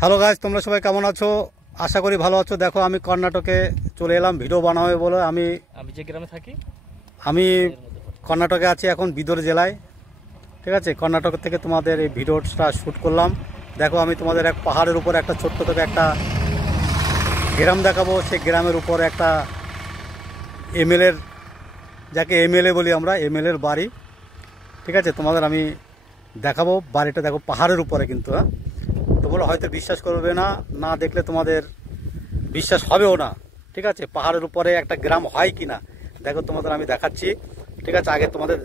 Hello guys, তোমরা সবাই কেমন আছো? আশা করি ভালো আছো। দেখো, আমি কর্ণাটকে চলে এলাম ভিডিও বানাবে বলে। আমি যে গ্রামে থাকি আমি কর্ণাটকে আছি এখন, বিদর জেলায়। ঠিক আছে, কর্ণাটক থেকে তোমাদের এই ভিডিওটা শ্যুট করলাম। দেখো, আমি তোমাদের এক পাহাড়ের উপর একটা ছোট্ট থেকে একটা গ্রাম দেখাবো। সেই গ্রামের উপর একটা এমএলএর, যাকে এমএলএ বলি আমরা, এমএলএর বাড়ি। ঠিক আছে, তোমাদের আমি দেখাবো বাড়িটা। দেখো, পাহাড়ের উপরে কিন্তু। হ্যাঁ, তোমরা হয়তো বিশ্বাস করবে না, না দেখলে তোমাদের বিশ্বাস হবেও না। ঠিক আছে, পাহাড়ের উপরে একটা গ্রাম হয় কি না দেখো, তোমাদের আমি দেখাচ্ছি। ঠিক আছে, আগে তোমাদের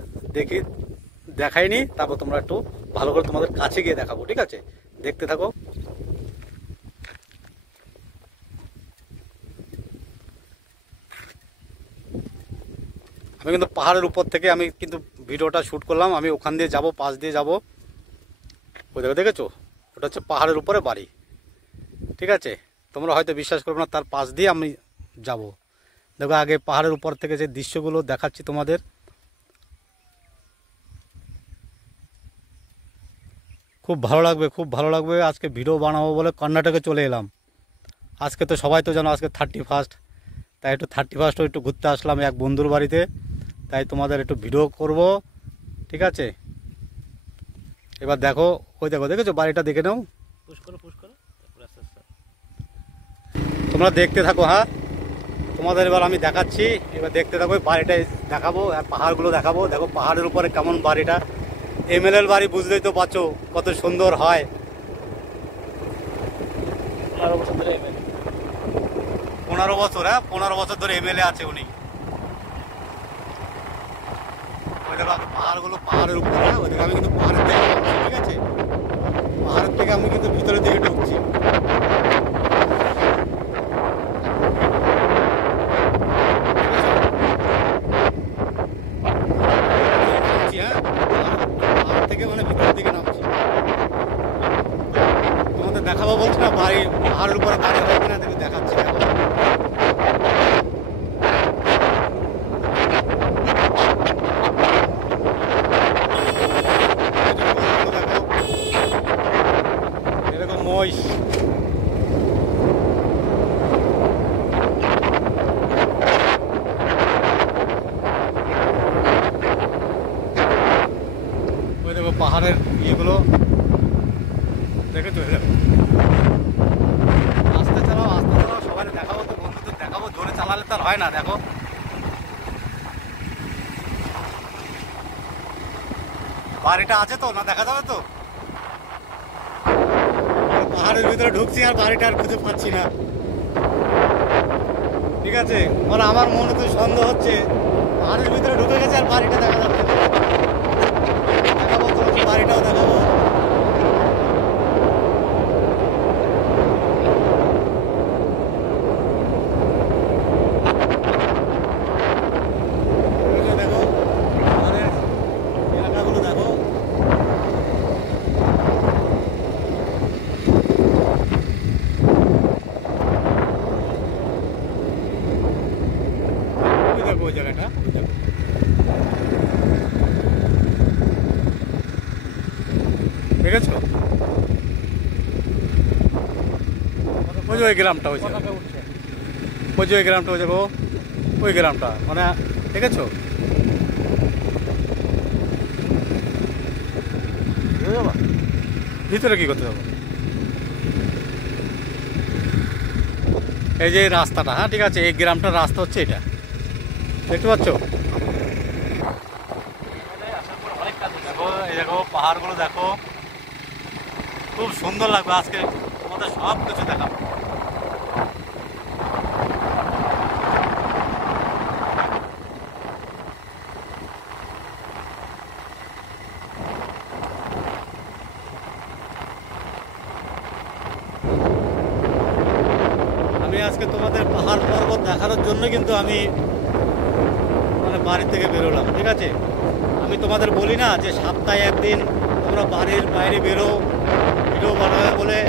দেখাইনি, তারপর তোমরা একটু ভালো করে তোমাদের কাছে গিয়ে দেখাবো। ঠিক আছে, দেখতে থাকো। আমি কিন্তু পাহাড়ের উপর থেকে আমি কিন্তু ভিডিওটা শ্যুট করলাম। আমি ওখান দিয়ে যাব, পাশ দিয়ে যাব। ওই দেখো, দেখেছো? ওটা হচ্ছে পাহাড়ের উপরে বাড়ি। ঠিক আছে, তোমরা হয়তো বিশ্বাস করবে না, তার পাশ দিয়ে আমি যাব। দেখো, আগে পাহাড়ের উপর থেকে যে দৃশ্যগুলো দেখাচ্ছি তোমাদের। খুব ভালো লাগবে, খুব ভালো লাগবে। আজকে ভিডিও বানাবো বলে কর্ণাটকে চলে এলাম। আজকে তো সবাই তো জানো, আজকে 31, তাই একটু 31ও একটু ঘুরতে আসলাম এক বন্ধুর বাড়িতে। তাই তোমাদের একটু ভিডিও করব। ঠিক আছে, এবার দেখো, ওই দেখো, দেখেছো বাড়িটা? দেখে নাও, তোমরা দেখতে থাকো। হ্যাঁ, তোমাদের এবার আমি দেখাচ্ছি, এবার দেখতে থাকো। বাড়িটাই দেখাবো আর পাহাড়গুলো দেখাবো। দেখো পাহাড়ের উপরে কেমন বাড়িটা, এমএলএর বাড়ি, বুঝতেই তো পারছো কত সুন্দর হয়। 15 বছর, হ্যাঁ 15 বছর ধরে এমএলএ আছে উনি। ওই দেখো পাহাড়গুলো, পাহাড়ের উপরে। হ্যাঁ, ওই দেখো, আমি কিন্তু পাহাড়ের থেকে, ঠিক আছে, পাহাড়ের থেকে আমি কিন্তু ভিতরের দিকে ঢুকছি। থেকে মানে ভিতরের দিকে নামছি। তোমাদের দেখাবো বলছি না, বাড়ি পাহাড়ের উপরে বাড়ি হয় কিনা দেখে দেখাচ্ছি। এরকম মহিষ, ওই দেখো পাহাড়ের ইয়েগুলো দেখেছো? আস্তে চালাও, আস্তে চালাও, সবাই দেখাবো তো, বন্ধুদের দেখাবো। জোরে চালালে তো আর হয় না। দেখো, বাড়িটা আছে তো, না দেখা যাবে তো? পাহাড়ের ভিতরে ঢুকছি আর বাড়িটা আর খুঁজে পাচ্ছি না। ঠিক আছে, মানে আমার মনে তো সন্দেহ হচ্ছে, পাহাড়ের ভিতরে ঢুকে গেছে আর বাড়িটা দেখা যাচ্ছে না। দেখাবো তোমাকে, বাড়িটাও দেখাবো। দেখো পাহাড়ের এলাকাগুলো দেখো। ওই দেখো ওই জায়গাটা, ওই দেখো, দেখেছো? ওই যে ওই গ্রামটা, ওই যে ওই গ্রামটা, ওই দেখো ওই গ্রামটা, মানে দেখেছো? ভিতরে কি করতে যাবো? এই যে রাস্তাটা, হ্যাঁ ঠিক আছে, এই গ্রামটার রাস্তা হচ্ছে এটা, দেখতে পাচ্ছ? দেখো, এই দেখো পাহাড়গুলো দেখো, খুব সুন্দর লাগবে। আজকে তোমাদের সব কিছু দেখাবো। আমি আজকে তোমাদের পাহাড় পর্বত দেখানোর জন্য কিন্তু আমি মানে বাড়ি থেকে বেরোলাম। ঠিক আছে, আমি তোমাদের বলি না যে সপ্তাহে একদিন তোমরা বাড়ির বাইরে বেরো ভিডিও বানাবে বলে,